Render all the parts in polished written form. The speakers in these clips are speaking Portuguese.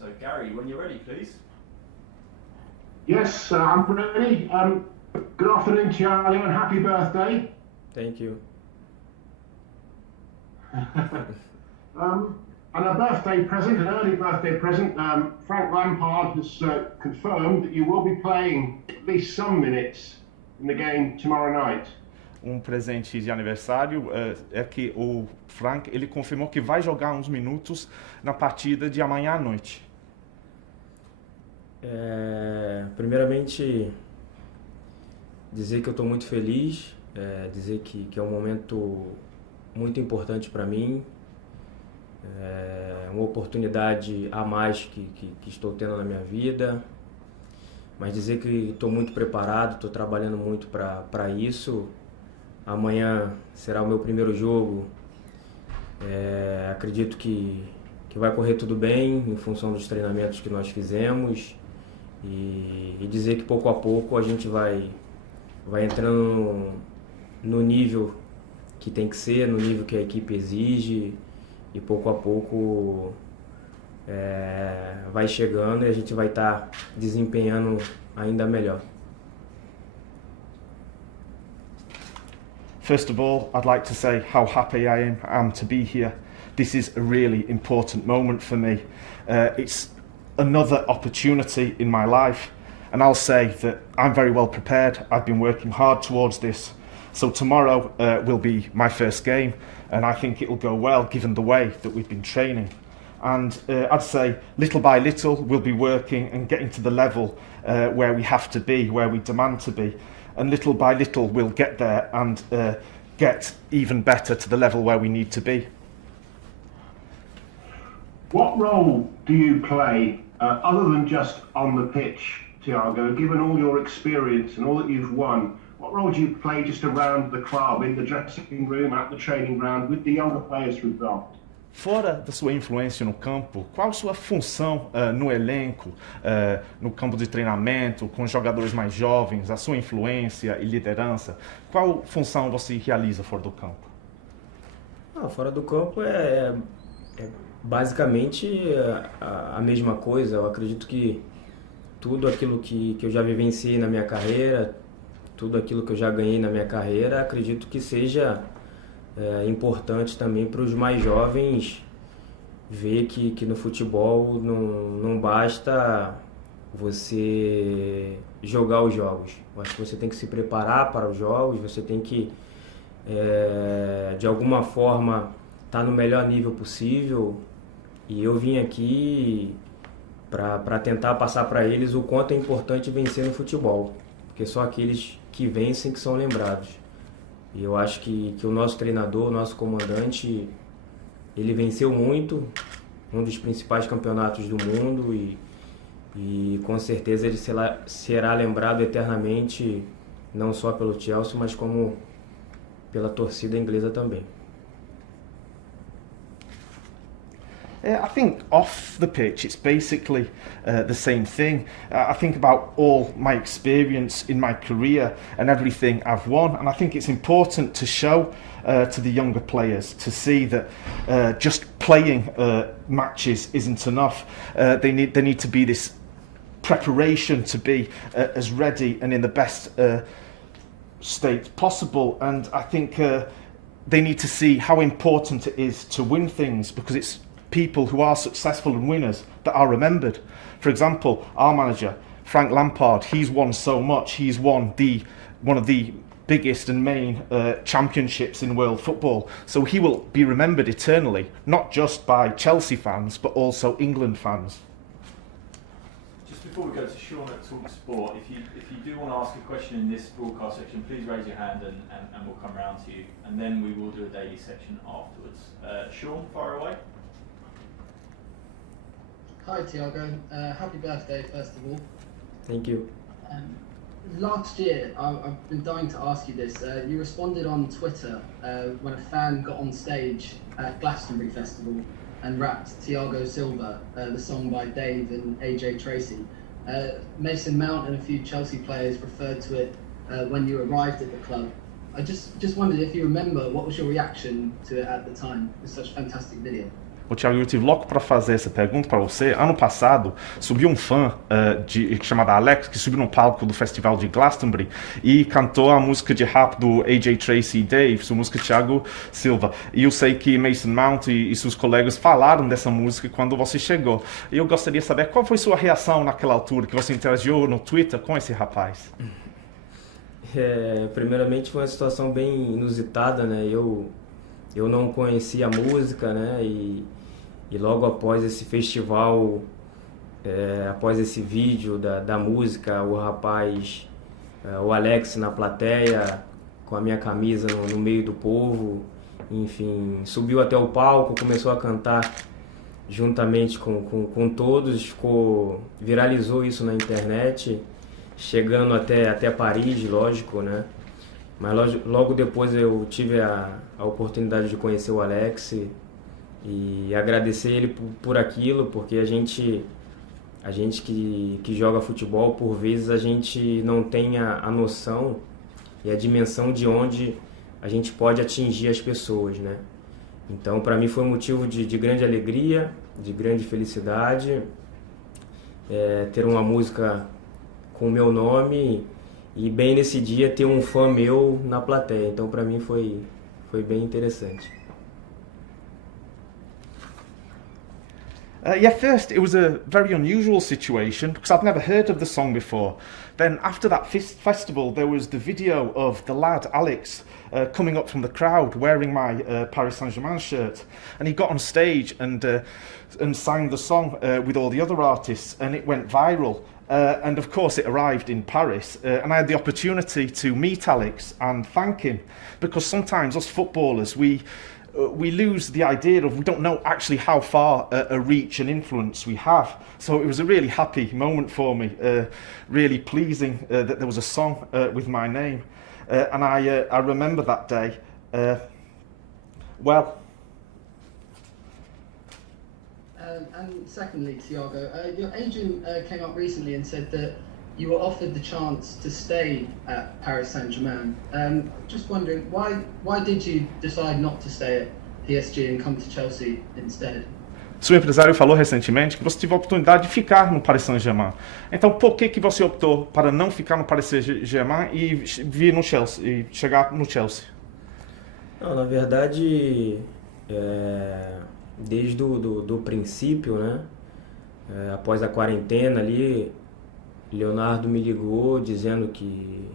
So Gary, when you're ready, please. Yes, I'm ready. Good afternoon, Thiago, and happy birthday. Thank you. And a birthday present, an early birthday present. Frank Lampard has confirmed that you will be playing at least some minutes in the game tomorrow night. Presente de aniversário é que o Frank ele confirmou que vai jogar uns minutos na partida de amanhã à noite. Primeiramente, dizer que eu estou muito feliz, dizer que é um momento muito importante para mim, uma oportunidade a mais que estou tendo na minha vida, mas dizer que estou muito preparado, estou trabalhando muito para isso. Amanhã será o meu primeiro jogo, acredito que vai correr tudo bem em função dos treinamentos que nós fizemos e dizer que pouco a pouco a gente vai entrando no nível que tem que ser, no nível que a equipe exige e pouco a pouco vai chegando e a gente vai estar desempenhando ainda melhor. First of all, I'd like to say how happy I am to be here. This is a really important moment for me. It's another opportunity in my life, and I'll say that I'm very well prepared. I've been working hard towards this. So tomorrow will be my first game, and I think it'll go well given the way that we've been training. And I'd say little by little we'll be working and getting to the level where we have to be, where we demand to be. And little by little we'll get there and get even better to the level where we need to be. What role do you play, other than just on the pitch, Thiago, given all your experience and all that you've won? What role do you play just around the club, in the dressing room, at the training ground, with the younger players, for example? Fora da sua influência no campo, qual a sua função no elenco, no campo de treinamento, com os jogadores mais jovens, a sua influência e liderança? Qual função você realiza fora do campo? Fora do campo é basicamente a mesma coisa. Eu acredito que tudo aquilo que eu já vivenciei na minha carreira, tudo aquilo que eu já ganhei na minha carreira, acredito que seja importante também para os mais jovens ver que no futebol não basta você jogar os jogos. Eu acho que você tem que se preparar para os jogos, você tem que de alguma forma estar no melhor nível possível, e eu vim aqui para tentar passar para eles o quanto é importante vencer no futebol, porque só aqueles que vencem que são lembrados. E eu acho que o nosso treinador, o nosso comandante, ele venceu muito, um dos principais campeonatos do mundo, e com certeza ele será lembrado eternamente, não só pelo Chelsea, mas como pela torcida inglesa também. I think off the pitch it's basically the same thing. I think about all my experience in my career and everything I've won, and I think it's important to show to the younger players to see that just playing matches isn't enough. They need to be this preparation to be as ready and in the best state possible, and I think they need to see how important it is to win things, because it's people who are successful and winners that are remembered. For example, our manager, Frank Lampard, he's won so much. He's won one of the biggest and main championships in world football. So he will be remembered eternally, not just by Chelsea fans, but also England fans. Just before we go to Sean at Talk Sport, if you do want to ask a question in this broadcast section, please raise your hand and we'll come round to you. And then we will do a daily section afterwards. Sean, fire away. Hi Thiago, happy birthday first of all. Thank you. Last year, I've been dying to ask you this. You responded on Twitter when a fan got on stage at Glastonbury Festival and rapped Thiago Silva, the song by Dave and AJ Tracy. Mason Mount and a few Chelsea players referred to it when you arrived at the club. I just wondered if you remember what was your reaction to it at the time. It's such a fantastic video. Ô, Thiago, eu tive logo para fazer essa pergunta para você. Ano passado, subiu um fã chamado Alex, que subiu no palco do festival de Glastonbury e cantou a música de rap do AJ Tracey e Dave, a música Thiago Silva. E eu sei que Mason Mount e seus colegas falaram dessa música quando você chegou. E eu gostaria de saber qual foi sua reação naquela altura, que você interagiu no Twitter com esse rapaz. Primeiramente foi uma situação bem inusitada, né? Eu não conhecia a música, né? E logo após esse festival, após esse vídeo da música, o rapaz, o Alex na plateia, com a minha camisa no meio do povo, enfim, subiu até o palco, começou a cantar juntamente com todos, viralizou isso na internet, chegando até Paris, lógico, né? Mas logo depois eu tive a oportunidade de conhecer o Alex e agradecer ele por aquilo, porque a gente que joga futebol, por vezes a gente não tem a noção e a dimensão de onde a gente pode atingir as pessoas, né? Então, para mim foi um motivo de grande alegria, de grande felicidade, ter uma música com o meu nome e bem nesse dia ter um fã meu na plateia. Então, para mim foi bem interessante. Yeah, first it was a very unusual situation because I'd never heard of the song before. Then after that festival there was the video of the lad Alex coming up from the crowd wearing my Paris Saint-Germain shirt, and he got on stage and sang the song with all the other artists, and it went viral. And of course it arrived in Paris, and I had the opportunity to meet Alex and thank him, because sometimes us footballers we lose the idea of, we don't know actually how far a reach and influence we have. So it was a really happy moment for me, really pleasing that there was a song with my name, and I remember that day well. And secondly, Thiago, your agent came up recently and said that you were offered the chance to stay at Paris Saint-Germain. Just wondering, why did you decide not to stay at PSG and come to Chelsea instead? Seu empresário falou recentemente que você teve a oportunidade de ficar no Paris Saint-Germain. Então, por que você optou para não ficar no Paris Saint-Germain e vir no Chelsea, e chegar no Chelsea? Não, na verdade, desde do princípio, né? Após a quarentena ali, Leonardo me ligou dizendo que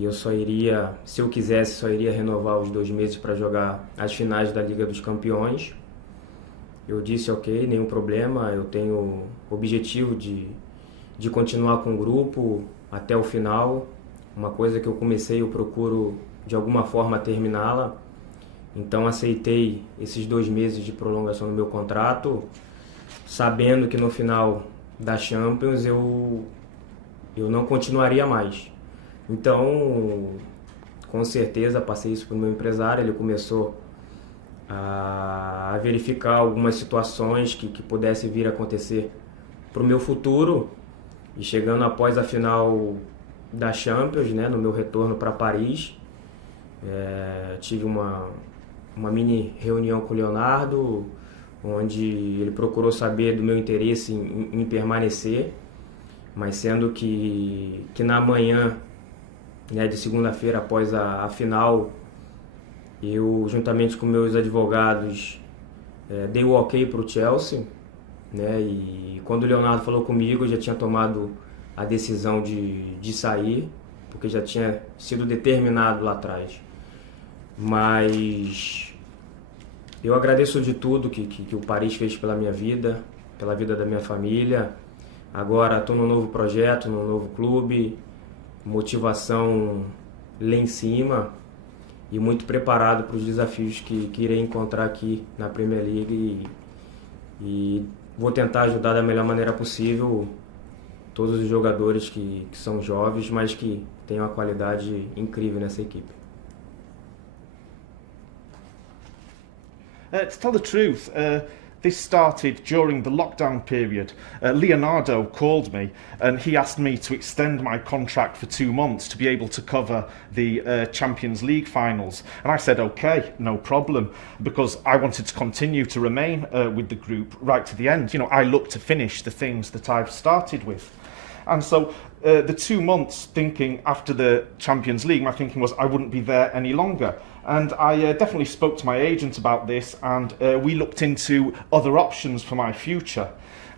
eu só iria, se eu quisesse, só iria renovar os 2 meses para jogar as finais da Liga dos Campeões. Eu disse, ok, nenhum problema, eu tenho o objetivo de continuar com o grupo até o final. Uma coisa que eu comecei, eu procuro de alguma forma terminá-la. Então aceitei esses 2 meses de prolongação do meu contrato, sabendo que no final da Champions eu não continuaria mais. Então, com certeza, passei isso para o meu empresário, ele começou a verificar algumas situações que pudesse vir a acontecer para o meu futuro, e chegando após a final da Champions, né, no meu retorno para Paris, tive uma mini reunião com o Leonardo, onde ele procurou saber do meu interesse em permanecer, mas sendo que na manhã, né, de segunda-feira após a final, eu juntamente com meus advogados dei o ok para o Chelsea, né, e quando o Leonardo falou comigo eu já tinha tomado a decisão de sair, porque já tinha sido determinado lá atrás. Mas eu agradeço de tudo que o Paris fez pela minha vida, pela vida da minha família. Agora estou num novo projeto, num novo clube, motivação lá em cima e muito preparado para os desafios que irei encontrar aqui na Premier League, e vou tentar ajudar da melhor maneira possível todos os jogadores que são jovens, mas que têm uma qualidade incrível nessa equipe. To tell the truth, This started during the lockdown period. Leonardo called me and he asked me to extend my contract for 2 months to be able to cover the Champions League finals. And I said, okay, no problem, because I wanted to continue to remain with the group right to the end. You know, I look to finish the things that I've started with. And so the 2 months thinking after the Champions League, my thinking was I wouldn't be there any longer. And I definitely spoke to my agent about this, and we looked into other options for my future.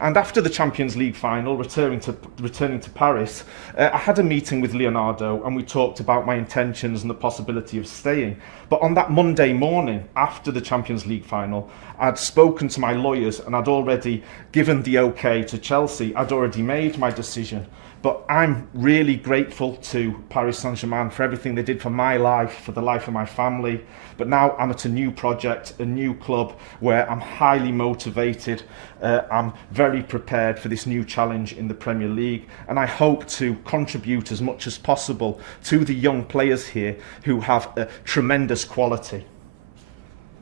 And after the Champions League final, returning to Paris, I had a meeting with Leonardo and we talked about my intentions and the possibility of staying. But on that Monday morning, after the Champions League final, I'd spoken to my lawyers and I'd already given the okay to Chelsea. I'd already made my decision. But I'm really grateful to Paris Saint-Germain for everything they did for my life, for the life of my family. But now I'm at a new project, a new club where I'm highly motivated. I'm very prepared for this new challenge in the Premier League. And I hope to contribute as much as possible to the young players here who have a tremendous quality.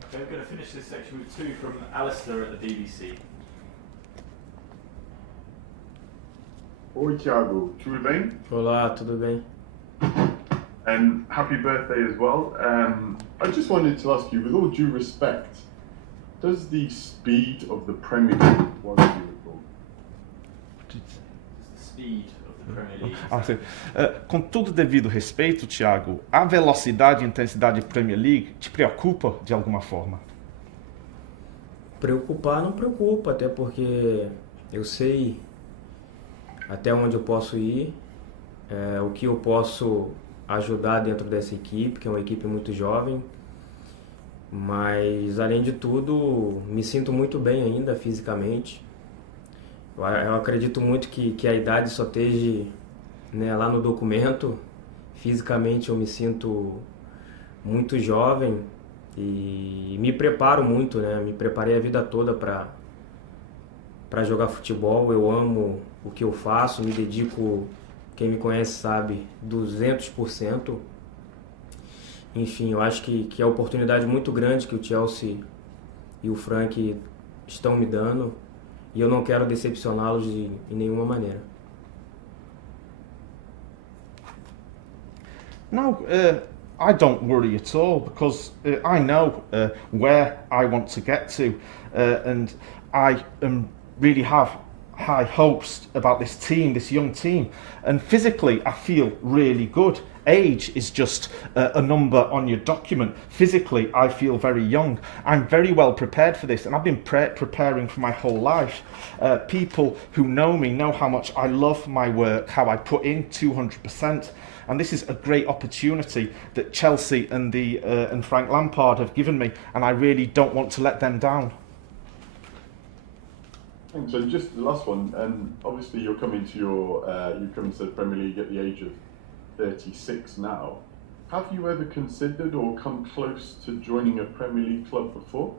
Okay, we're going to finish this section with 2 from Alistair at the BBC. Oi, Thiago, tudo bem? Olá, tudo bem? And happy birthday as well. I just wanted to ask you, with all due respect, does the speed of the Premier League worry you at all? Does the speed of the Premier League? Sim. Com todo devido respeito, Thiago, a velocidade e intensidade da Premier League te preocupa de alguma forma? Preocupar não preocupa, até porque eu sei até onde eu posso ir, o que eu posso ajudar dentro dessa equipe, que é uma equipe muito jovem, mas além de tudo me sinto muito bem ainda fisicamente. Eu acredito muito que a idade só esteja, né, lá no documento. Fisicamente eu me sinto muito jovem e me preparo muito, né? Me preparei a vida toda para jogar futebol. Eu amo o que eu faço, me dedico, quem me conhece sabe, 200%. Enfim, eu acho que é a oportunidade muito grande que o Chelsea e o Frank estão me dando e eu não quero decepcioná-los em nenhuma maneira. No, I don't worry at all, because I know where I want to get to, and I really have high hopes about this team, this young team, and physically I feel really good. Age is just a number on your document. Physically I feel very young. I'm very well prepared for this, and I've been preparing for my whole life. People who know me know how much I love my work, how I put in 200%, and this is a great opportunity that Chelsea and Frank Lampard have given me, and I really don't want to let them down. Thanks. So just the last one, and obviously you're coming to you come to the Premier League at the age of 36 now. Have you ever considered or come close to joining a Premier League club before?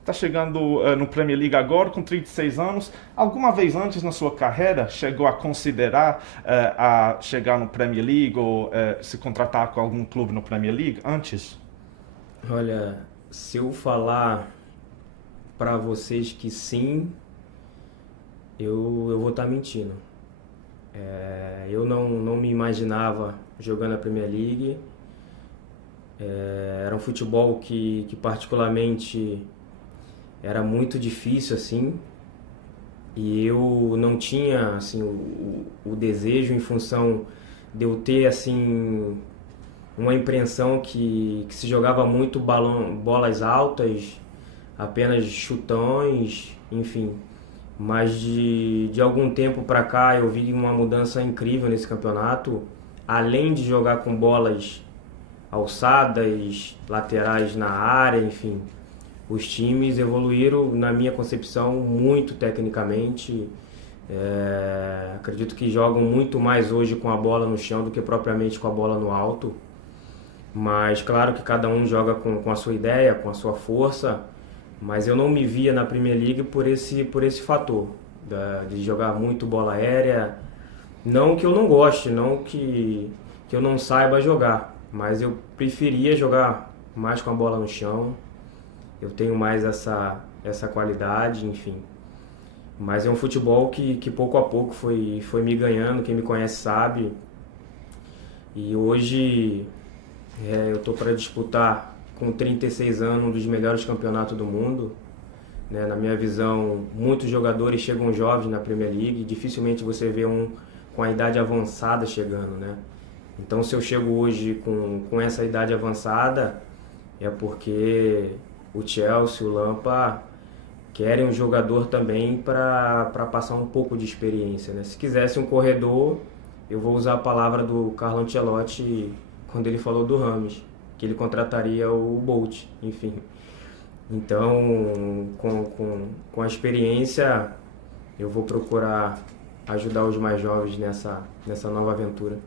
Está chegando no Premier League agora com 36 anos. Alguma vez antes na sua carreira chegou a considerar a chegar no Premier League ou se contratar com algum clube no Premier League antes? Olha, se eu falar para vocês que sim, eu vou estar mentindo. Eu não me imaginava jogando a Premier League. Era um futebol que particularmente era muito difícil assim, e eu não tinha assim o desejo, em função de eu ter assim uma impressão que se jogava muito bolas altas, apenas chutões, enfim. Mas de algum tempo para cá eu vi uma mudança incrível nesse campeonato. Além de jogar com bolas alçadas, laterais na área, enfim, os times evoluíram, na minha concepção, muito tecnicamente. Acredito que jogam muito mais hoje com a bola no chão do que propriamente com a bola no alto. Mas claro que cada um joga com a sua ideia, com a sua força. Mas eu não me via na Premier League por esse fator, de jogar muito bola aérea. Não que eu não goste, não que eu não saiba jogar, mas eu preferia jogar mais com a bola no chão. eu tenho mais essa qualidade, enfim. Mas é um futebol que pouco a pouco foi me ganhando, quem me conhece sabe. E hoje eu estou para disputar com 36 anos um dos melhores campeonatos do mundo. Né? Na minha visão, muitos jogadores chegam jovens na Premier League, dificilmente você vê um com a idade avançada chegando, né? Então se eu chego hoje com essa idade avançada, é porque o Chelsea, o Lampard querem um jogador também para passar um pouco de experiência, né? Se quisesse um corredor, eu vou usar a palavra do Carlo Ancelotti quando ele falou do Rames, que ele contrataria o Bolt, enfim. Então, com a experiência, eu vou procurar ajudar os mais jovens nessa nova aventura.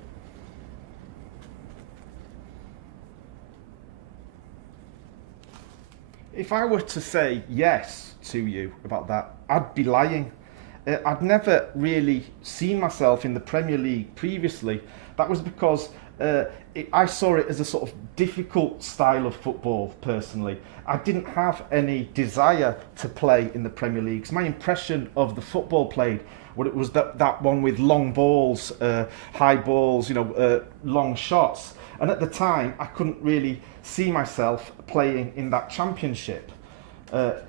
If I were to say yes to you about that, I'd be lying. I'd never really seen myself in the Premier League previously. That was because I saw it as a sort of difficult style of football, personally. I didn't have any desire to play in the Premier League. My impression of the football played, it was that one with long balls, high balls, long shots. And at the time, I couldn't really see myself playing in that championship. But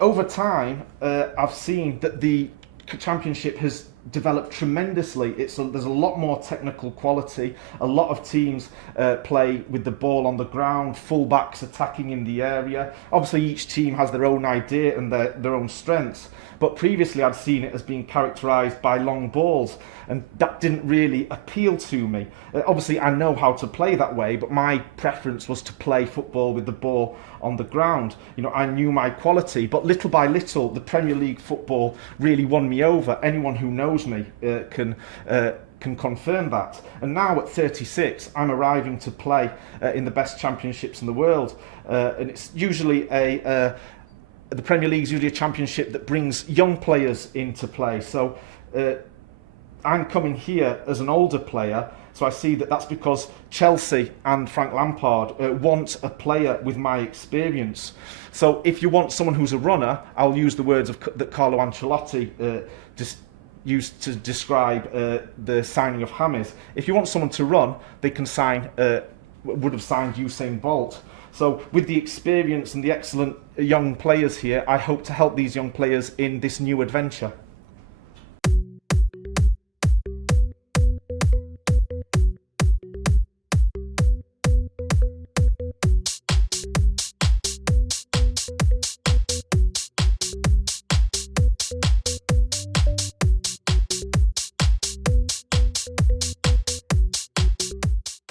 over time, I've seen that the championship has developed tremendously. There's a lot more technical quality. A lot of teams play with the ball on the ground, full-backs attacking in the area. Obviously each team has their own idea and their own strengths, but previously I'd seen it as being characterised by long balls, and that didn't really appeal to me. Obviously I know how to play that way, but my preference was to play football with the ball on the ground. I knew my quality, but little by little the Premier League football really won me over. Anyone who knows me can confirm that. And now at 36, I'm arriving to play in the best championships in the world, and it's usually the Premier League is usually a championship that brings young players into play. So I'm coming here as an older player, so I see that that's because Chelsea and Frank Lampard want a player with my experience. So if you want someone who's a runner, I'll use the words that Carlo Ancelotti used to describe the signing of James. If you want someone to run, they can would have signed Usain Bolt. So with the experience and the excellent young players here, I hope to help these young players in this new adventure.